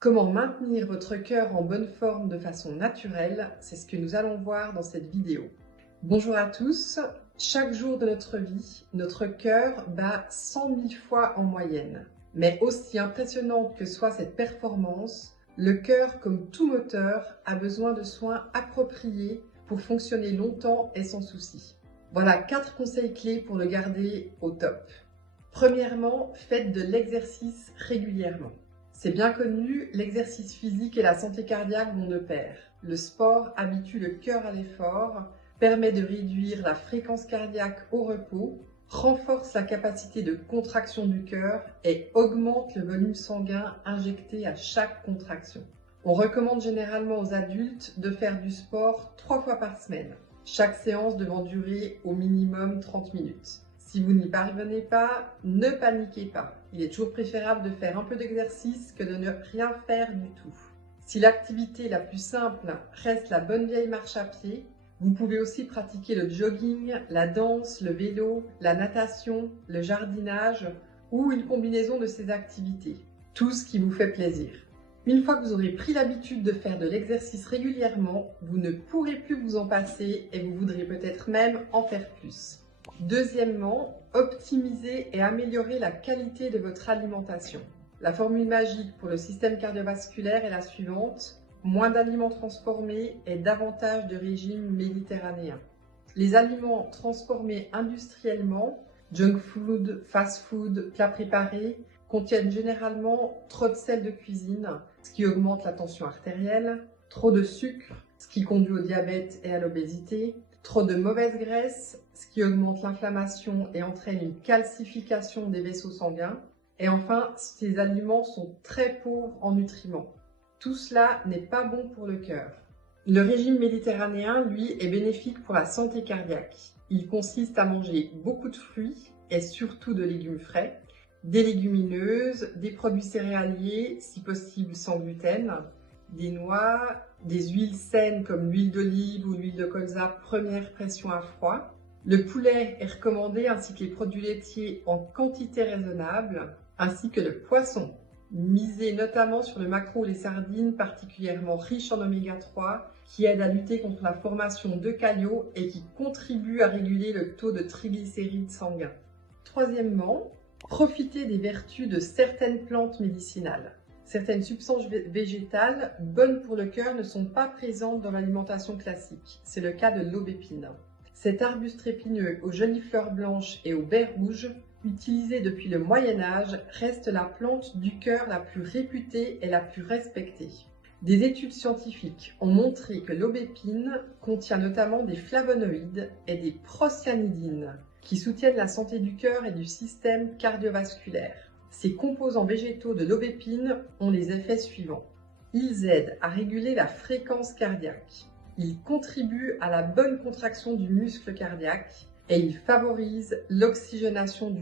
Comment maintenir votre cœur en bonne forme de façon naturelle? C'est ce que nous allons voir dans cette vidéo. Bonjour à tous. Chaque jour de notre vie, notre cœur bat 100 000 fois en moyenne. Mais aussi impressionnante que soit cette performance, le cœur, comme tout moteur, a besoin de soins appropriés pour fonctionner longtemps et sans souci. Voilà 4 conseils clés pour le garder au top. Premièrement, faites de l'exercice régulièrement. C'est bien connu, l'exercice physique et la santé cardiaque vont de pair. Le sport habitue le cœur à l'effort, permet de réduire la fréquence cardiaque au repos, renforce la capacité de contraction du cœur et augmente le volume sanguin injecté à chaque contraction. On recommande généralement aux adultes de faire du sport 3 fois par semaine, chaque séance devant durer au minimum 30 minutes. Si vous n'y parvenez pas, ne paniquez pas. Il est toujours préférable de faire un peu d'exercice que de ne rien faire du tout. Si l'activité la plus simple reste la bonne vieille marche à pied, vous pouvez aussi pratiquer le jogging, la danse, le vélo, la natation, le jardinage ou une combinaison de ces activités. Tout ce qui vous fait plaisir. Une fois que vous aurez pris l'habitude de faire de l'exercice régulièrement, vous ne pourrez plus vous en passer et vous voudrez peut-être même en faire plus. Deuxièmement, optimisez et améliorez la qualité de votre alimentation. La formule magique pour le système cardiovasculaire est la suivante: moins d'aliments transformés et davantage de régimes méditerranéens. Les aliments transformés industriellement, junk food, fast food, plats préparés, contiennent généralement trop de sel de cuisine, ce qui augmente la tension artérielle, trop de sucre, ce qui conduit au diabète et à l'obésité, trop de mauvaise graisse, ce qui augmente l'inflammation et entraîne une calcification des vaisseaux sanguins. Et enfin, ces aliments sont très pauvres en nutriments. Tout cela n'est pas bon pour le cœur. Le régime méditerranéen, lui, est bénéfique pour la santé cardiaque. Il consiste à manger beaucoup de fruits et surtout de légumes frais, des légumineuses, des produits céréaliers, si possible sans gluten, des noix, des huiles saines comme l'huile d'olive ou l'huile de colza première pression à froid. Le poulet est recommandé ainsi que les produits laitiers en quantité raisonnable, ainsi que le poisson. Misez notamment sur le maquereau ou les sardines particulièrement riches en oméga 3 qui aident à lutter contre la formation de caillots et qui contribuent à réguler le taux de triglycérides sanguins. Troisièmement, profitez des vertus de certaines plantes médicinales. Certaines substances végétales bonnes pour le cœur ne sont pas présentes dans l'alimentation classique. C'est le cas de l'aubépine. Cet arbuste épineux aux jolies fleurs blanches et aux baies rouges, utilisé depuis le Moyen-Âge, reste la plante du cœur la plus réputée et la plus respectée. Des études scientifiques ont montré que l'aubépine contient notamment des flavonoïdes et des procyanidines qui soutiennent la santé du cœur et du système cardiovasculaire. Ces composants végétaux de l'aubépine ont les effets suivants. Ils aident à réguler la fréquence cardiaque, ils contribuent à la bonne contraction du muscle cardiaque et ils favorisent l'oxygénation du